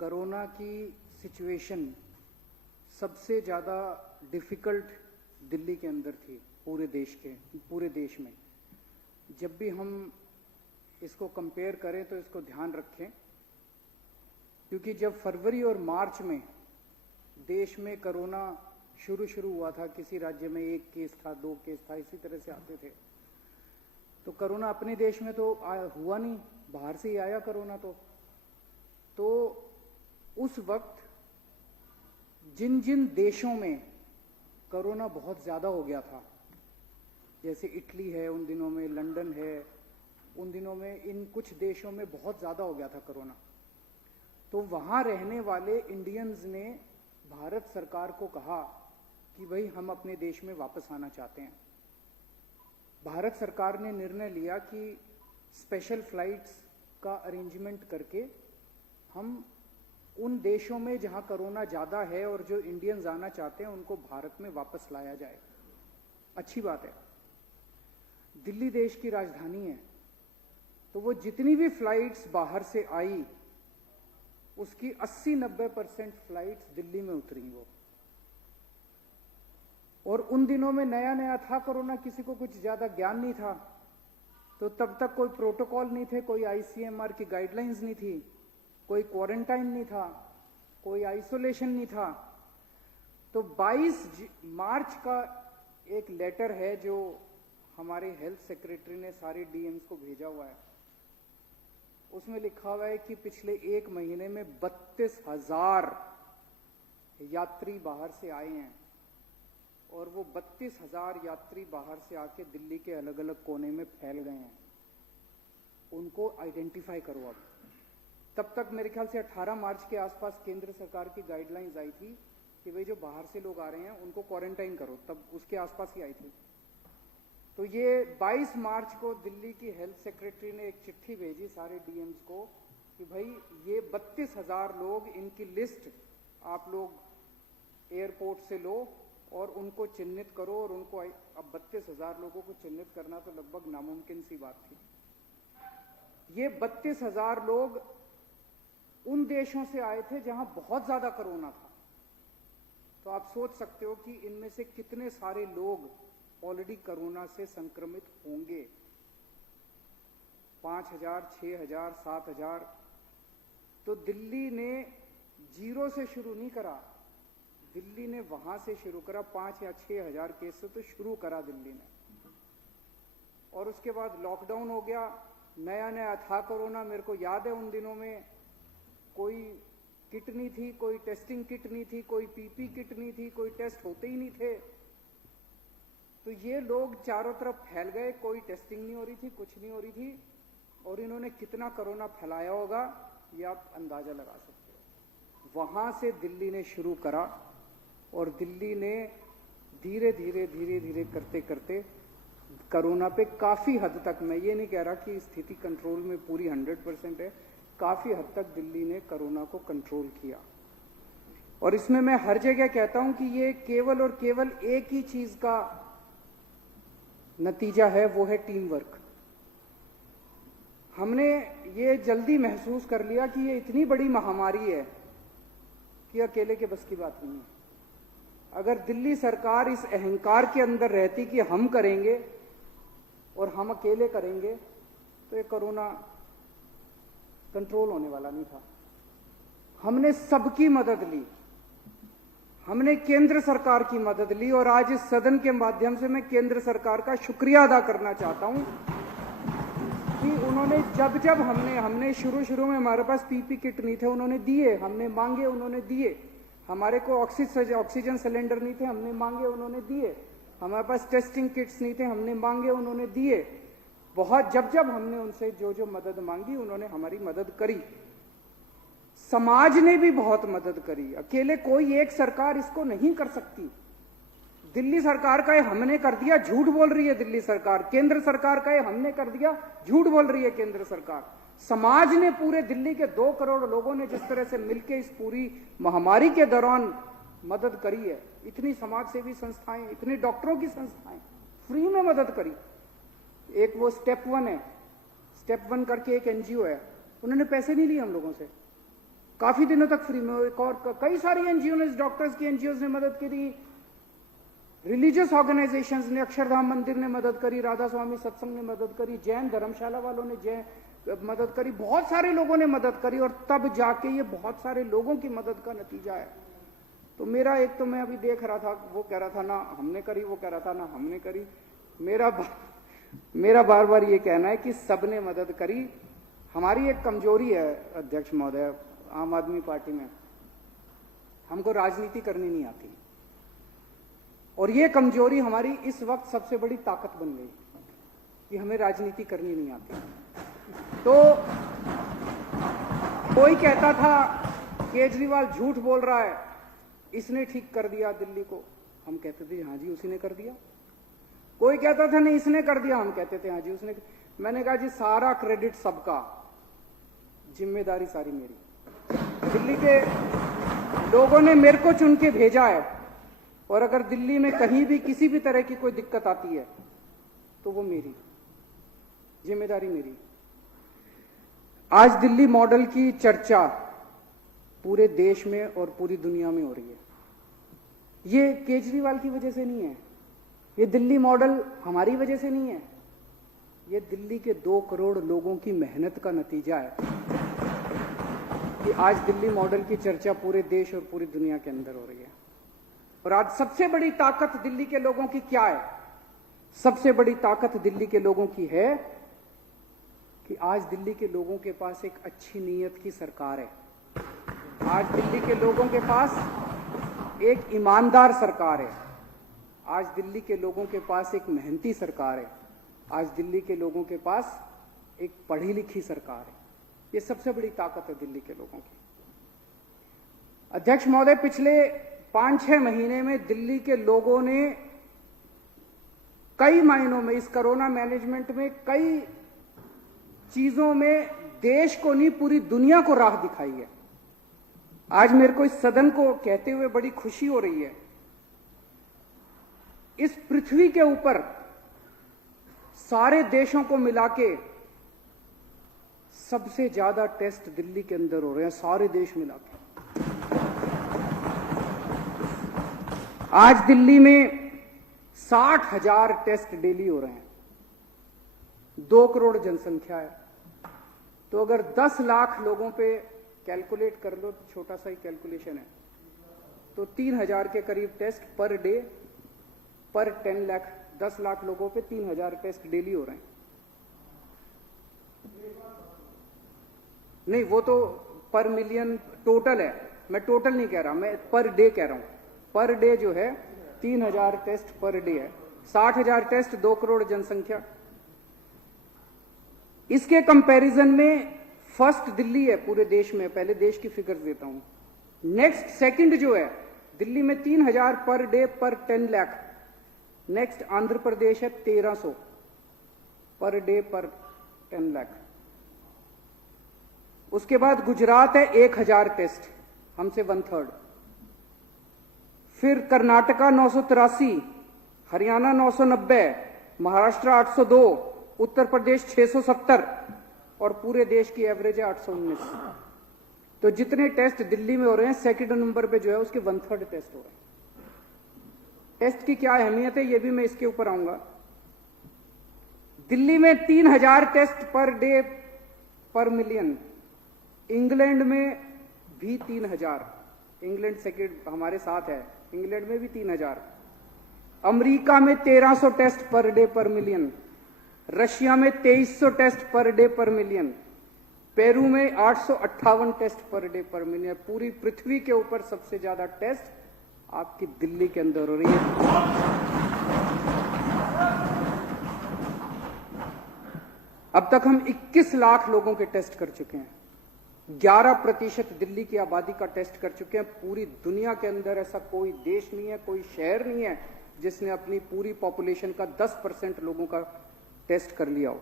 Corona की situation सबसे ज़्यादा डिफ़िकल्ट दिल्ली के अंदर थी, पूरे देश में। जब भी हम इसको कंपेयर करें तो इसको ध्यान रखें, क्योंकि जब फरवरी और मार्च में देश में कोरोना शुरू हुआ था, किसी राज्य में 1 केस था, 2 केस था, इसी तरह से आते थे। तो कोरोना अपने देश में तो हुआ नहीं, बाहर से ही आया कोरोना। तो उस वक्त जिन जिन देशों में कोरोना बहुत ज़्यादा हो गया था, जैसे इटली है उन दिनों में, लंदन है उन दिनों में, इन कुछ देशों में बहुत ज़्यादा हो गया था कोरोना। तो वहाँ रहने वाले इंडियंस ने भारत सरकार को कहा कि भाई हम अपने देश में वापस आना चाहते हैं। भारत सरकार ने निर्णय लिया कि स्पेशल फ्लाइट्स का अरेंजमेंट करके हम उन देशों में जहां कोरोना ज़्यादा है और जो इंडियंस आना चाहते हैं उनको भारत में वापस लाया जाए। अच्छी बात है। दिल्ली देश की राजधानी है, तो वो जितनी भी फ्लाइट्स बाहर से आई उसकी 80-90% फ्लाइट्स दिल्ली में उतरी वो। और उन दिनों में नया नया था कोरोना, किसी को कुछ ज्यादा ज्ञान नहीं था, तो तब तक कोई प्रोटोकॉल नहीं थे, कोई आईसीएमआर की गाइडलाइंस नहीं थी, कोई क्वारंटाइन नहीं था, कोई आइसोलेशन नहीं था। तो 22 मार्च का एक लेटर है जो हमारे हेल्थ सेक्रेटरी ने सारे डीएम्स को भेजा हुआ है। उसमें लिखा हुआ है कि पिछले 1 महीने में 32,000 यात्री बाहर से आए हैं, और वो 32,000 यात्री बाहर से आके दिल्ली के अलग अलग कोने में फैल गए हैं। उनको आइडेंटिफाई करो। अब तब तक मेरे ख्याल से 18 मार्च के आसपास केंद्र सरकार की गाइडलाइंस आई थी कि भाई जो बाहर से लोग आ रहे हैं उनको क्वारंटाइन करो, तब उसके आसपास ही आई थी। तो ये 22 मार्च को दिल्ली की हेल्थ सेक्रेटरी ने एक चिट्ठी भेजी सारे डीएम्स को कि भाई ये 32,000 लोग, इनकी लिस्ट आप लोग एयरपोर्ट से लो और उनको चिन्हित करो। और उनको अब 32,000 लोगों को चिन्हित करना तो लगभग नामुमकिन सी बात थी। ये 32,000 लोग उन देशों से आए थे जहां बहुत ज्यादा कोरोना था। तो आप सोच सकते हो कि इनमें से कितने सारे लोग ऑलरेडी कोरोना से संक्रमित होंगे। 5,000, 6,000, 7,000। तो दिल्ली ने 0 से शुरू नहीं करा, दिल्ली ने वहां से शुरू करा। 5 या 6,000 केस से तो शुरू करा दिल्ली ने, और उसके बाद लॉकडाउन हो गया। नया नया था कोरोना, मेरे को याद है उन दिनों में कोई किट नहीं थी, कोई टेस्टिंग किट नहीं थी, कोई पीपी किट नहीं थी, कोई टेस्ट होते ही नहीं थे। तो ये लोग चारों तरफ फैल गए, कोई टेस्टिंग नहीं हो रही थी, कुछ नहीं हो रही थी, और इन्होंने कितना कोरोना फैलाया होगा ये आप अंदाजा लगा सकते हो। वहां से दिल्ली ने शुरू करा, और दिल्ली ने धीरे धीरे करते करते कोरोना पे काफी हद तक, मैं ये नहीं कह रहा कि स्थिति कंट्रोल में पूरी 100% है, काफी हद तक दिल्ली ने कोरोना को कंट्रोल किया। और इसमें मैं हर जगह कहता हूं कि ये केवल और केवल एक ही चीज का नतीजा है, वो है टीम वर्क। हमने ये जल्दी महसूस कर लिया कि ये इतनी बड़ी महामारी है कि अकेले के बस की बात नहीं है। अगर दिल्ली सरकार इस अहंकार के अंदर रहती कि हम करेंगे और हम अकेले करेंगे, तो ये कोरोना कंट्रोल होने वाला नहीं था। हमने सबकी मदद ली, हमने केंद्र सरकार की मदद ली, और आज इस सदन के माध्यम से मैं केंद्र सरकार का शुक्रिया अदा करना चाहता हूं कि उन्होंने जब हमने शुरू में हमारे पास पीपी किट नहीं थे, उन्होंने दिए, हमने मांगे, उन्होंने दिए। हमारे को ऑक्सीजन सिलेंडर नहीं थे, हमने मांगे, उन्होंने दिए। हमारे पास टेस्टिंग किट्स नहीं थे, हमने मांगे, उन्होंने दिए। बहुत जब हमने उनसे जो मदद मांगी उन्होंने हमारी मदद करी। समाज ने भी बहुत मदद करी। अकेले कोई एक सरकार इसको नहीं कर सकती। दिल्ली सरकार का ये हमने कर दिया, झूठ बोल रही है दिल्ली सरकार। केंद्र सरकार का ये हमने कर दिया, झूठ बोल रही है केंद्र सरकार। समाज ने, पूरे दिल्ली के 2 करोड़ लोगों ने जिस तरह से मिलकर इस पूरी महामारी के दौरान मदद करी है, इतनी समाज सेवी संस्थाएं, इतने डॉक्टरों की संस्थाएं फ्री में मदद करी। एक वो स्टेप 1 है, स्टेप 1 करके एक एनजीओ है, उन्होंने पैसे नहीं लिए हम लोगों से, काफी दिनों तक फ्री में। एक और कई सारी एनजीओ ने, डॉक्टर्स की एनजीओ ने मदद करी, रिलीजियस ऑर्गेनाइजेशंस ने, अक्षरधाम मंदिर ने मदद करी, राधा स्वामी सत्संग ने मदद करी, जैन धर्मशाला वालों ने मदद करी, बहुत सारे लोगों ने मदद करी, और तब जाके ये बहुत सारे लोगों की मदद का नतीजा है। तो मेरा एक, तो मैं अभी देख रहा था, वो कह रहा था ना हमने करी, वो कह रहा था ना हमने करी। मेरा बार बार ये कहना है कि सबने मदद करी। हमारी एक कमजोरी है अध्यक्ष महोदय, आम आदमी पार्टी में, हमको राजनीति करनी नहीं आती, और ये कमजोरी हमारी इस वक्त सबसे बड़ी ताकत बन गई कि हमें राजनीति करनी नहीं आती। तो कोई कहता था केजरीवाल झूठ बोल रहा है, इसने ठीक कर दिया दिल्ली को, हम कहते थे हाँ जी उसी ने कर दिया। कोई कहता था नहीं इसने कर दिया, हम कहते थे हाँ जी उसने। मैंने कहा जी सारा क्रेडिट सबका, जिम्मेदारी सारी मेरी। दिल्ली के लोगों ने मेरे को चुन के भेजा है, और अगर दिल्ली में कहीं भी किसी भी तरह की कोई दिक्कत आती है तो वो मेरी जिम्मेदारी मेरी। आज दिल्ली मॉडल की चर्चा पूरे देश में और पूरी दुनिया में हो रही है। ये केजरीवाल की वजह से नहीं है, ये दिल्ली मॉडल हमारी वजह से नहीं है, ये दिल्ली के 2 करोड़ लोगों की मेहनत का नतीजा है कि आज दिल्ली मॉडल की चर्चा पूरे देश और पूरी दुनिया के अंदर हो रही है। और आज सबसे बड़ी ताकत दिल्ली के लोगों की क्या है? सबसे बड़ी ताकत दिल्ली के लोगों की है कि आज दिल्ली के लोगों के पास एक अच्छी नीयत की सरकार है। आज दिल्ली के लोगों के पास एक ईमानदार सरकार है। आज दिल्ली के लोगों के पास एक मेहनती सरकार है। आज दिल्ली के लोगों के पास एक पढ़ी लिखी सरकार है। ये सबसे बड़ी ताकत है दिल्ली के लोगों की। अध्यक्ष महोदय, पिछले 5-6 महीने में दिल्ली के लोगों ने कई मायनों में, इस कोरोना मैनेजमेंट में, कई चीजों में देश को नहीं पूरी दुनिया को राह दिखाई है। आज मेरे को इस सदन को कहते हुए बड़ी खुशी हो रही है। इस पृथ्वी के ऊपर सारे देशों को मिला के सबसे ज्यादा टेस्ट दिल्ली के अंदर हो रहे हैं, सारे देश मिला के। आज दिल्ली में 60,000 टेस्ट डेली हो रहे हैं। 2 करोड़ जनसंख्या है, तो अगर 10 लाख लोगों पे कैलकुलेट कर लो, तो छोटा सा ही कैलकुलेशन है, तो 3,000 के करीब टेस्ट पर डे, पर 10 लाख, 10 लाख लोगों पे 3,000 टेस्ट डेली हो रहे हैं। नहीं, वो तो पर मिलियन टोटल है, मैं टोटल नहीं कह रहा, मैं पर डे कह रहा हूं। पर डे जो है 3,000 टेस्ट पर डे है। 60,000 टेस्ट, 2 करोड़ जनसंख्या। इसके कंपैरिजन में फर्स्ट दिल्ली है पूरे देश में। पहले देश की फिगर देता हूं। नेक्स्ट सेकंड जो है दिल्ली में 3,000 पर डे पर 10 लाख। नेक्स्ट आंध्र प्रदेश है 1,300 पर डे पर 10 लाख। उसके बाद गुजरात है 1,000 टेस्ट, हमसे 1/3। फिर कर्नाटका 983, हरियाणा 990, महाराष्ट्र 802, उत्तर प्रदेश 670, और पूरे देश की एवरेज है 819। तो जितने टेस्ट दिल्ली में हो रहे हैं, सेकंड नंबर पे जो है उसके 1/3 टेस्ट हो रहे हैं। टेस्ट की क्या अहमियत है, ये भी मैं इसके ऊपर आऊंगा। दिल्ली में 3,000 टेस्ट पर डे पर मिलियन। इंग्लैंड में भी 3,000, इंग्लैंड सेकंड हमारे साथ है, इंग्लैंड में भी 3,000। अमेरिका में 1,300 टेस्ट पर डे पर मिलियन। रशिया में 2,300 टेस्ट पर डे पर मिलियन। पेरू में 858 टेस्ट पर डे पर मिलियन। पूरी पृथ्वी के ऊपर सबसे ज्यादा टेस्ट आपकी दिल्ली के अंदर हो रही है। अब तक हम 21 लाख लोगों के टेस्ट कर चुके हैं। 11% दिल्ली की आबादी का टेस्ट कर चुके हैं। पूरी दुनिया के अंदर ऐसा कोई देश नहीं है, कोई शहर नहीं है जिसने अपनी पूरी पॉपुलेशन का 10% लोगों का टेस्ट कर लिया हो।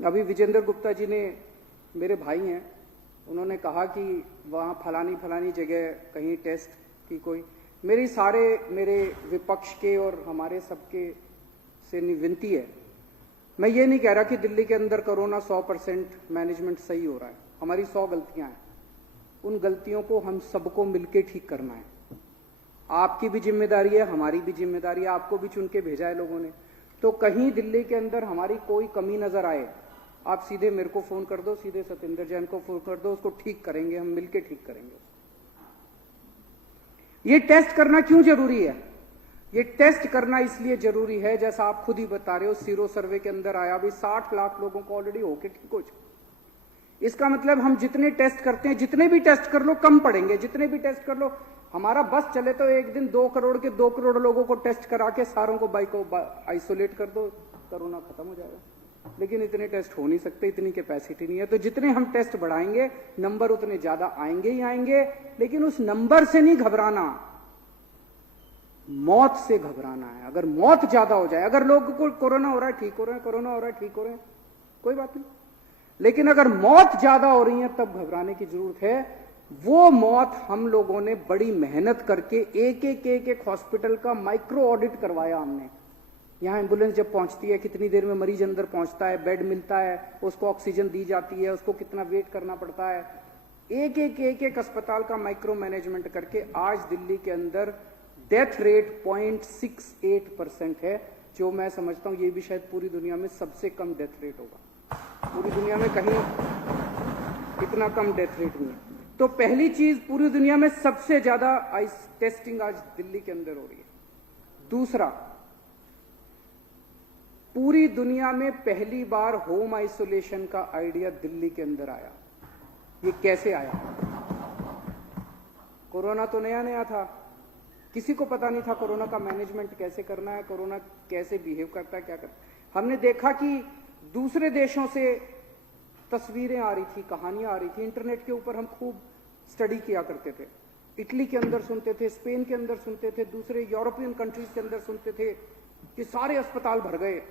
अभी विजेंद्र गुप्ता जी ने, मेरे भाई हैं, उन्होंने कहा कि वहां फलानी जगह कहीं टेस्ट की कोई, मेरे विपक्ष के और हमारे सबके से विनती है, मैं ये नहीं कह रहा कि दिल्ली के अंदर कोरोना 100% मैनेजमेंट सही हो रहा है। हमारी 100 गलतियां हैं, उन गलतियों को हम सबको मिलके ठीक करना है। आपकी भी जिम्मेदारी है, हमारी भी जिम्मेदारी है, आपको भी चुन के भेजा है लोगों ने। तो कहीं दिल्ली के अंदर हमारी कोई कमी नजर आए, आप सीधे मेरे को फोन कर दो, सीधे सत्येंद्र जैन को फोन कर दो, उसको ठीक करेंगे, हम मिलके ठीक करेंगे। ये टेस्ट करना क्यों जरूरी है? ये टेस्ट करना इसलिए जरूरी है, जैसा आप खुद ही बता रहे हो, सीरो सर्वे के अंदर आया भी 60 लाख लोगों को ऑलरेडी होके ठीक हो चुके। इसका मतलब हम जितने टेस्ट करते हैं, जितने भी टेस्ट कर लो कम पड़ेंगे, जितने भी टेस्ट कर लो। हमारा बस चले तो एक दिन 2 करोड़ लोगों को टेस्ट करा के सारों को आइसोलेट कर दो, कोरोना खत्म हो जाएगा। लेकिन इतने टेस्ट हो नहीं सकते, इतनी कैपेसिटी नहीं है। तो जितने हम टेस्ट बढ़ाएंगे नंबर उतने ज्यादा आएंगे ही आएंगे। लेकिन उस नंबर से नहीं घबराना, मौत से घबराना है। अगर मौत ज्यादा हो जाए, अगर लोगों को कोरोना हो रहा है ठीक हो रहे हैं, कोरोना हो रहा है ठीक हो रहे हैं, कोई बात नहीं। लेकिन अगर मौत ज्यादा हो रही है तब घबराने की जरूरत है। वो मौत हम लोगों ने बड़ी मेहनत करके एक हॉस्पिटल का माइक्रो ऑडिट करवाया हमने। यहां एम्बुलेंस जब पहुंचती है, कितनी देर में मरीज अंदर पहुंचता है, बेड मिलता है, उसको ऑक्सीजन दी जाती है, उसको कितना वेट करना पड़ता है। एक अस्पताल का माइक्रो मैनेजमेंट करके आज दिल्ली के अंदर डेथ रेट 0.68% है, जो मैं समझता हूं ये भी शायद पूरी दुनिया में सबसे कम डेथ रेट होगा। पूरी दुनिया में कहीं इतना कम डेथ रेट नहीं है। तो पहली चीज, पूरी दुनिया में सबसे ज्यादा आइस टेस्टिंग आज दिल्ली के अंदर हो रही है। दूसरा, पूरी दुनिया में पहली बार होम आइसोलेशन का आइडिया दिल्ली के अंदर आया। ये कैसे आया? कोरोना तो नया नया था, किसी को पता नहीं था कोरोना का मैनेजमेंट कैसे करना है, कोरोना कैसे बिहेव करता है, क्या करता है। हमने देखा कि दूसरे देशों से तस्वीरें आ रही थी, कहानियां आ रही थी, इंटरनेट के ऊपर हम खूब स्टडी किया करते थे। इटली के अंदर सुनते थे, स्पेन के अंदर सुनते थे, दूसरे यूरोपियन कंट्रीज के अंदर सुनते थे कि सारे अस्पताल भर गए,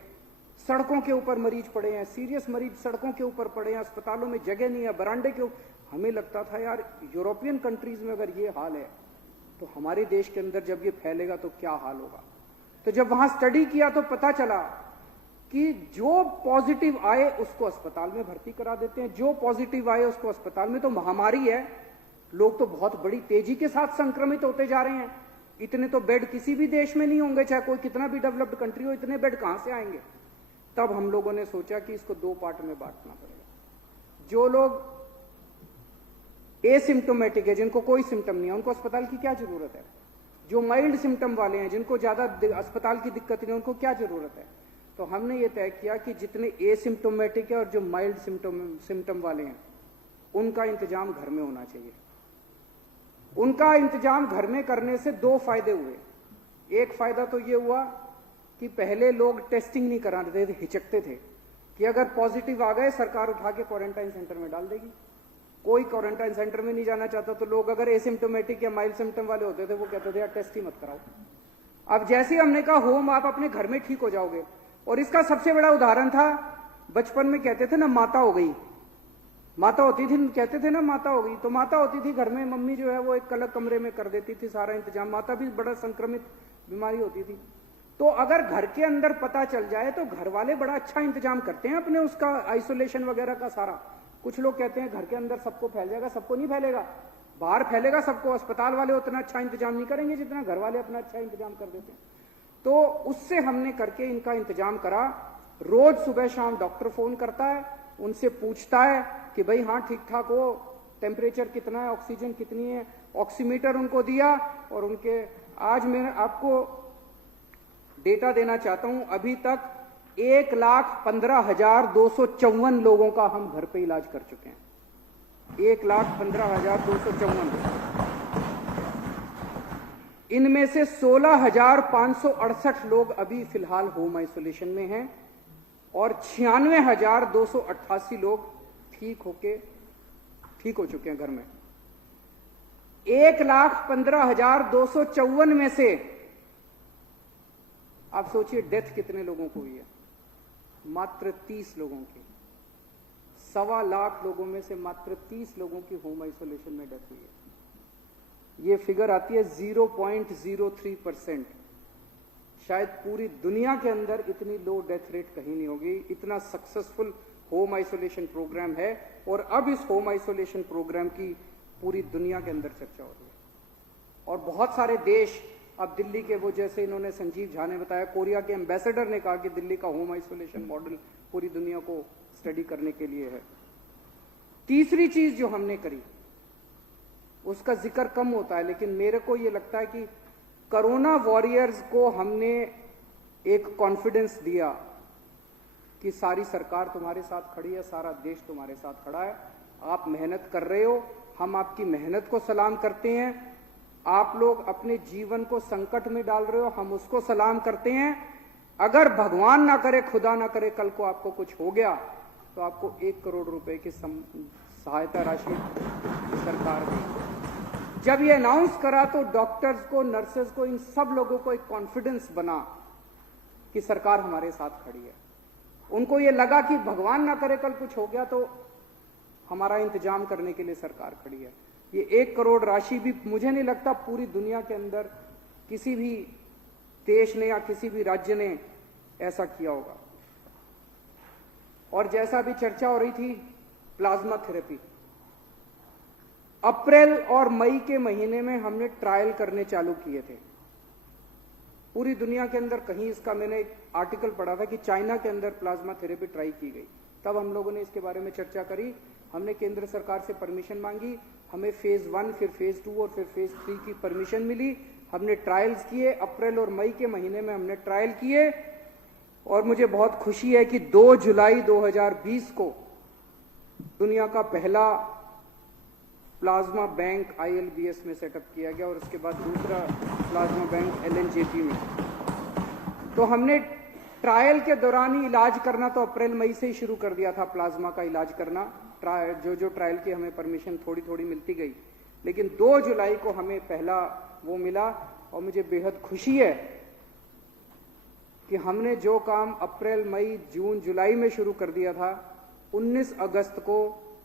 सड़कों के ऊपर मरीज पड़े हैं, सीरियस मरीज सड़कों के ऊपर पड़े हैं, अस्पतालों में जगह नहीं है, बरांडे के ऊपर। हमें लगता था यार यूरोपियन कंट्रीज में अगर ये हाल है तो हमारे देश के अंदर जब ये फैलेगा तो क्या हाल होगा। तो जब वहां स्टडी किया तो पता चला कि जो पॉजिटिव आए उसको अस्पताल में भर्ती करा देते हैं, जो पॉजिटिव आए उसको अस्पताल में। तो महामारी है, लोग तो बहुत बड़ी तेजी के साथ संक्रमित होते जा रहे हैं। इतने तो बेड किसी भी देश में नहीं होंगे, चाहे कोई कितना भी डेवलप्ड कंट्री हो, इतने बेड कहां से आएंगे। तब हम लोगों ने सोचा कि इसको 2 पार्ट में बांटना पड़ेगा। जो लोग एसिम्टोमेटिक है, जिनको कोई सिम्टम नहीं है, उनको अस्पताल की क्या जरूरत है। जो माइल्ड सिम्टम वाले हैं, जिनको ज्यादा अस्पताल की दिक्कत नहीं है, उनको क्या जरूरत है। तो हमने ये तय किया कि जितने एसिम्टोमेटिक है और जो माइल्ड सिम्टम वाले हैं, उनका इंतजाम घर में होना चाहिए। उनका इंतजाम घर में करने से 2 फायदे हुए। एक फायदा तो ये हुआ कि पहले लोग टेस्टिंग नहीं कराते थे, हिचकते थे कि अगर पॉजिटिव आ गए सरकार उठा के क्वारंटाइन सेंटर में डाल देगी। कोई क्वारंटाइन सेंटर में नहीं जाना चाहता। तो लोग अगर एसिम्टोमेटिक या माइल्ड सिम्टम वाले होते थे वो कहते थे यार टेस्ट ही मत कराओ। अब जैसे ही हमने कहा होम आप अपने घर में ठीक हो जाओगे, और इसका सबसे बड़ा उदाहरण था, बचपन में कहते थे ना माता हो गई, माता होती थी, कहते थे ना माता हो गई। तो माता होती थी घर में, मम्मी जो है वो एक अलग कमरे में कर देती थी सारा इंतजाम। माता भी बड़ा संक्रमित बीमारी होती थी। तो अगर घर के अंदर पता चल जाए तो घर वाले बड़ा अच्छा इंतजाम करते हैं अपने उसका, आइसोलेशन वगैरह का सारा। कुछ लोग कहते हैं घर के अंदर सबको फैल जाएगा, सबको नहीं फैलेगा, बाहर फैलेगा सबको। अस्पताल वाले उतना अच्छा इंतजाम नहीं करेंगे जितना घर वाले अपना अच्छा इंतजाम कर देते हैं। तो उससे हमने करके इनका इंतजाम करा। रोज सुबह शाम डॉक्टर फोन करता है, उनसे पूछता है कि भाई हाँ ठीक ठाक हो, टेम्परेचर कितना है, ऑक्सीजन कितनी है, ऑक्सीमीटर उनको दिया। और उनके आज मैं आपको डेटा देना चाहता हूं, अभी तक 1,15,254 लोगों का हम घर पे इलाज कर चुके हैं। 1,15,254। इनमें से 16,568 लोग अभी फिलहाल होम आइसोलेशन में हैं और 96,288 लोग ठीक हो चुके हैं घर में। 1,15,254 में से आप सोचिए डेथ कितने लोगों को हुई है? मात्र 30 लोगों की। 1.25 लाख लोगों में से मात्र 30 लोगों की होम आइसोलेशन में डेथ हुई है। ये फिगर आती है 0.03%। शायद पूरी दुनिया के अंदर इतनी लो डेथ रेट कहीं नहीं होगी। इतना सक्सेसफुल होम आइसोलेशन प्रोग्राम है। और अब इस होम आइसोलेशन प्रोग्राम की पूरी दुनिया के अंदर चर्चा हो रही है। और बहुत सारे देश अब दिल्ली के, वो जैसे इन्होंने संजीव झा ने बताया, कोरिया के एम्बेसडर ने कहा कि दिल्ली का होम आइसोलेशन मॉडल पूरी दुनिया को स्टडी करने के लिए है। तीसरी चीज जो हमने करी उसका जिक्र कम होता है, लेकिन मेरे को ये लगता है कि कोरोना वॉरियर्स को हमने एक कॉन्फिडेंस दिया कि सारी सरकार तुम्हारे साथ खड़ी है, सारा देश तुम्हारे साथ खड़ा है, आप मेहनत कर रहे हो, हम आपकी मेहनत को सलाम करते हैं, आप लोग अपने जीवन को संकट में डाल रहे हो, हम उसको सलाम करते हैं। अगर भगवान ना करे, खुदा ना करे, कल को आपको कुछ हो गया तो आपको 1 करोड़ रुपए की सहायता राशि सरकार देगी। जब ये अनाउंस करा तो डॉक्टर्स को, नर्सेज को, इन सब लोगों को एक कॉन्फिडेंस बना कि सरकार हमारे साथ खड़ी है। उनको ये लगा कि भगवान ना करे कल कुछ हो गया तो हमारा इंतजाम करने के लिए सरकार खड़ी है। ये 1 करोड़ राशि भी मुझे नहीं लगता पूरी दुनिया के अंदर किसी भी देश ने या किसी भी राज्य ने ऐसा किया होगा। और जैसा भी चर्चा हो रही थी, प्लाज्मा थेरेपी, अप्रैल और मई के महीने में हमने ट्रायल करने चालू किए थे। पूरी दुनिया के अंदर कहीं इसका, मैंने एक आर्टिकल पढ़ा था कि चाइना के अंदर प्लाज्मा थेरेपी ट्राई की गई। तब हम लोगों ने इसके बारे में चर्चा करी, हमने केंद्र सरकार से परमिशन मांगी, हमें फेज 1, फिर फेज 2 और फिर फेज 3 की परमिशन मिली। हमने ट्रायल्स किए, अप्रैल और मई के महीने में हमने ट्रायल किए। और मुझे बहुत खुशी है कि 2 जुलाई 2020 को दुनिया का पहला प्लाज्मा बैंक ILBS में सेटअप किया गया और उसके बाद दूसरा प्लाज्मा बैंक LNJP में। तो हमने ट्रायल के दौरान ही इलाज करना तो अप्रैल मई से ही शुरू कर दिया था, प्लाज्मा का इलाज करना। जो ट्रायल की हमें परमिशन थोड़ी थोड़ी मिलती गई, लेकिन 2 जुलाई को हमें पहला वो मिला। और मुझे बेहद खुशी है कि हमने जो काम अप्रैल, मई, जून, जुलाई में शुरू कर दिया था, 19 अगस्त को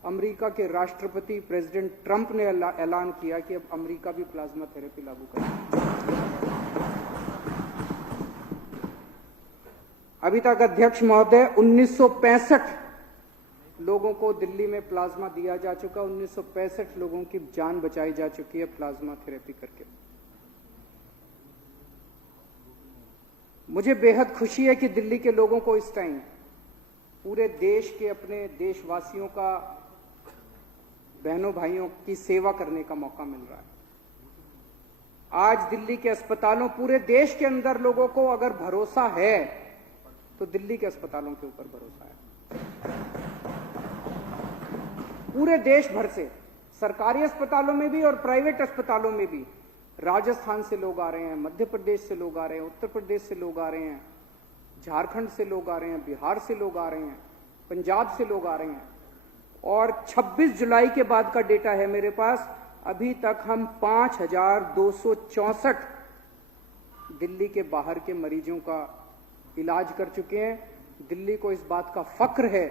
अमेरिका के राष्ट्रपति प्रेसिडेंट ट्रंप ने ऐलान किया कि अब अमेरिका भी प्लाज्मा थेरेपी लागू करेगा। अभी तक अध्यक्ष महोदय 1965 लोगों को दिल्ली में प्लाज्मा दिया जा चुका, 1965 लोगों की जान बचाई जा चुकी है प्लाज्मा थेरेपी करके। मुझे बेहद खुशी है कि दिल्ली के लोगों को इस टाइम पूरे देश के, अपने देशवासियों का, बहनों भाइयों की सेवा करने का मौका मिल रहा है। आज दिल्ली के अस्पतालों, पूरे देश के अंदर लोगों को अगर भरोसा है तो दिल्ली के अस्पतालों के ऊपर भरोसा है। पूरे देश भर से, सरकारी अस्पतालों में भी और प्राइवेट अस्पतालों में भी, राजस्थान से लोग आ रहे हैं, मध्य प्रदेश से लोग आ रहे हैं, उत्तर प्रदेश से लोग आ रहे हैं, झारखंड से लोग आ रहे हैं, बिहार से लोग आ रहे हैं, पंजाब से लोग आ रहे हैं। और 26 जुलाई के बाद का डेटा है मेरे पास, अभी तक हम 5264 दिल्ली के बाहर के मरीजों का इलाज कर चुके हैं। दिल्ली को इस बात का फख्र है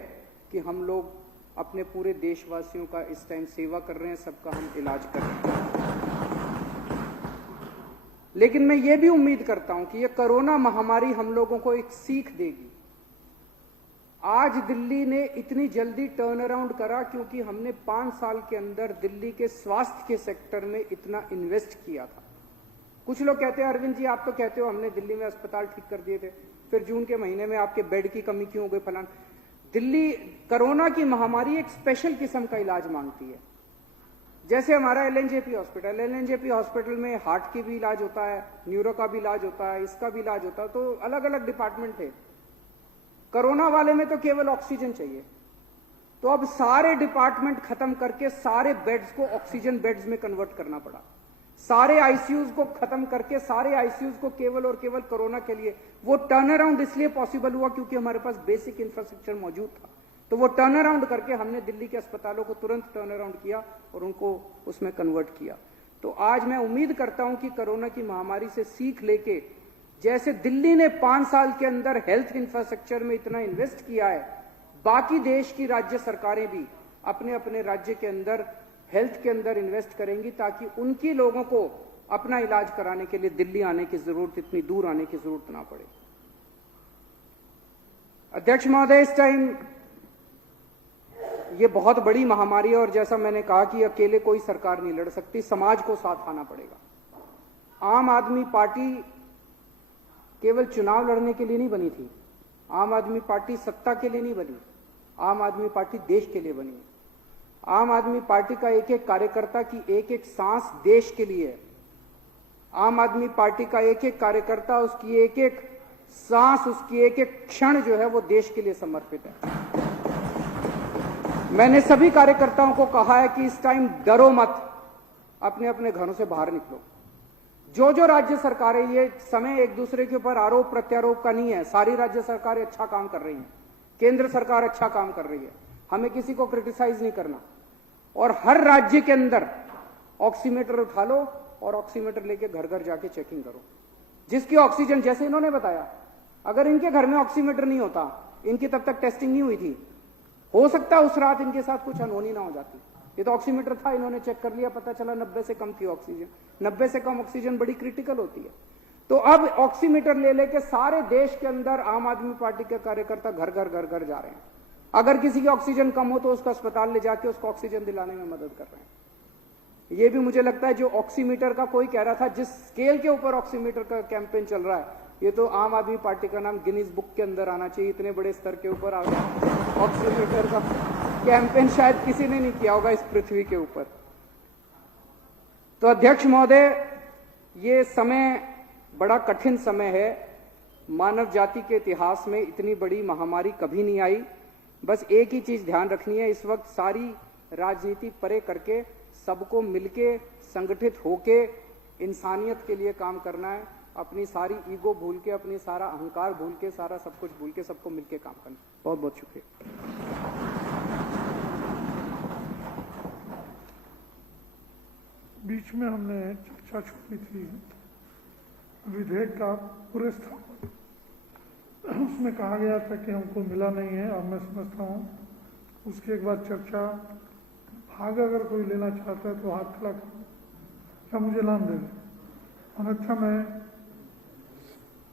कि हम लोग अपने पूरे देशवासियों का इस टाइम सेवा कर रहे हैं, सबका हम इलाज कर रहे हैं। लेकिन मैं ये भी उम्मीद करता हूं कि ये कोरोना महामारी हम लोगों को एक सीख देगी। आज दिल्ली ने इतनी जल्दी टर्न अराउंड करा क्योंकि हमने 5 साल के अंदर दिल्ली के स्वास्थ्य के सेक्टर में इतना इन्वेस्ट किया था। कुछ लोग कहते हैं, अरविंद जी आप तो कहते हो हमने दिल्ली में अस्पताल ठीक कर दिए थे, फिर जून के महीने में आपके बेड की कमी क्यों हो गई फलान। दिल्ली, कोरोना की महामारी एक स्पेशल किस्म का इलाज मांगती है। जैसे हमारा LNJP हॉस्पिटल में हार्ट की भी इलाज होता है, न्यूरो का भी इलाज होता है, इसका भी इलाज होता है, तो अलग अलग डिपार्टमेंट थे। कोरोना वाले में तो केवल ऑक्सीजन चाहिए, तो अब सारे डिपार्टमेंट खत्म करके सारे बेड्स को ऑक्सीजन बेड्स में कन्वर्ट करना पड़ा। सारे ICUs को खत्म करके सारे ICUs को केवल और केवल कोरोना के लिए। वो टर्न अराउंड इसलिए पॉसिबल हुआ क्योंकि हमारे पास बेसिक इंफ्रास्ट्रक्चर मौजूद था। तो वो टर्न अराउंड करके हमने दिल्ली के अस्पतालों को तुरंत टर्न अराउंड किया और उनको उसमें कन्वर्ट किया। तो आज मैं उम्मीद करता हूं कि कोरोना की महामारी से सीख लेके, जैसे दिल्ली ने 5 साल के अंदर हेल्थ इंफ्रास्ट्रक्चर में इतना इन्वेस्ट किया है, बाकी देश की राज्य सरकारें भी अपने अपने राज्य के अंदर हेल्थ के अंदर इन्वेस्ट करेंगी, ताकि उनकी लोगों को अपना इलाज कराने के लिए दिल्ली आने की जरूरत, इतनी दूर आने की जरूरत ना पड़े। अध्यक्ष महोदय, इस टाइम ये बहुत बड़ी महामारी है और जैसा मैंने कहा कि अकेले कोई सरकार नहीं लड़ सकती, समाज को साथ आना पड़ेगा। आम आदमी पार्टी केवल चुनाव लड़ने के लिए नहीं बनी थी, आम आदमी पार्टी सत्ता के लिए नहीं बनी, आम आदमी पार्टी देश के लिए बनी है। आम आदमी पार्टी का एक एक कार्यकर्ता की एक एक सांस देश के लिए है। आम आदमी पार्टी का एक एक कार्यकर्ता, उसकी एक एक सांस, उसकी एक एक क्षण जो है वो देश के लिए समर्पित है। मैंने सभी कार्यकर्ताओं को कहा है कि इस टाइम डरो मत, अपने अपने घरों से बाहर निकलो। जो जो राज्य सरकारें, ये समय एक दूसरे के ऊपर आरोप प्रत्यारोप का नहीं है, सारी राज्य सरकारें अच्छा काम कर रही हैं, केंद्र सरकार अच्छा काम कर रही है, हमें किसी को क्रिटिसाइज नहीं करना। और हर राज्य के अंदर ऑक्सीमीटर उठा लो और ऑक्सीमीटर लेके घर घर जाके चेकिंग करो। जिसकी ऑक्सीजन, जैसे इन्होंने बताया, अगर इनके घर में ऑक्सीमीटर नहीं होता, इनकी तब तक टेस्टिंग नहीं हुई थी, हो सकता है उस रात इनके साथ कुछ अनहोनी ना हो जाती। ये तो ऑक्सीमीटर था, इन्होंने चेक कर लिया, पता चला 90 से कम थी ऑक्सीजन। 90 से कम ऑक्सीजन बड़ी क्रिटिकल होती है। तो अब ऑक्सीमीटर ले लेके सारे देश के अंदर आम आदमी पार्टी के कार्यकर्ता घर घर जा रहे हैं। अगर किसी की ऑक्सीजन कम हो तो उसको अस्पताल ले जाके उसको ऑक्सीजन दिलाने में मदद कर रहे हैं। ये भी मुझे लगता है, जो ऑक्सीमीटर का कोई कह रहा था, जिस स्केल के ऊपर ऑक्सीमीटर का कैंपेन चल रहा है, ये तो आम आदमी पार्टी का नाम गिनीज बुक के अंदर आना चाहिए। इतने बड़े स्तर के ऊपर आ गया ऑक्सीमीटर का कैंपेन, शायद किसी ने नहीं किया होगा इस पृथ्वी के ऊपर। तो अध्यक्ष महोदय, ये समय बड़ा कठिन समय है। मानव जाति के इतिहास में इतनी बड़ी महामारी कभी नहीं आई। बस एक ही चीज ध्यान रखनी है, इस वक्त सारी राजनीति परे करके सबको मिलके संगठित होके इंसानियत के लिए काम करना है। अपनी सारी ईगो भूल के, अपनी सारा अहंकार भूल के, सारा सब कुछ भूल के सबको मिलके काम करना। बहुत बहुत शुक्रिया। बीच में हमने चर्चा छोड़ी थी विधेयक का पूरे स्थान, उसमें कहा गया था कि हमको मिला नहीं है। अब मैं समझता हूँ उसके एक बाद चर्चा, भाग अगर कोई लेना चाहता है तो हाथ खड़ा कर या मुझे नाम दे दे, अन्यथा मैं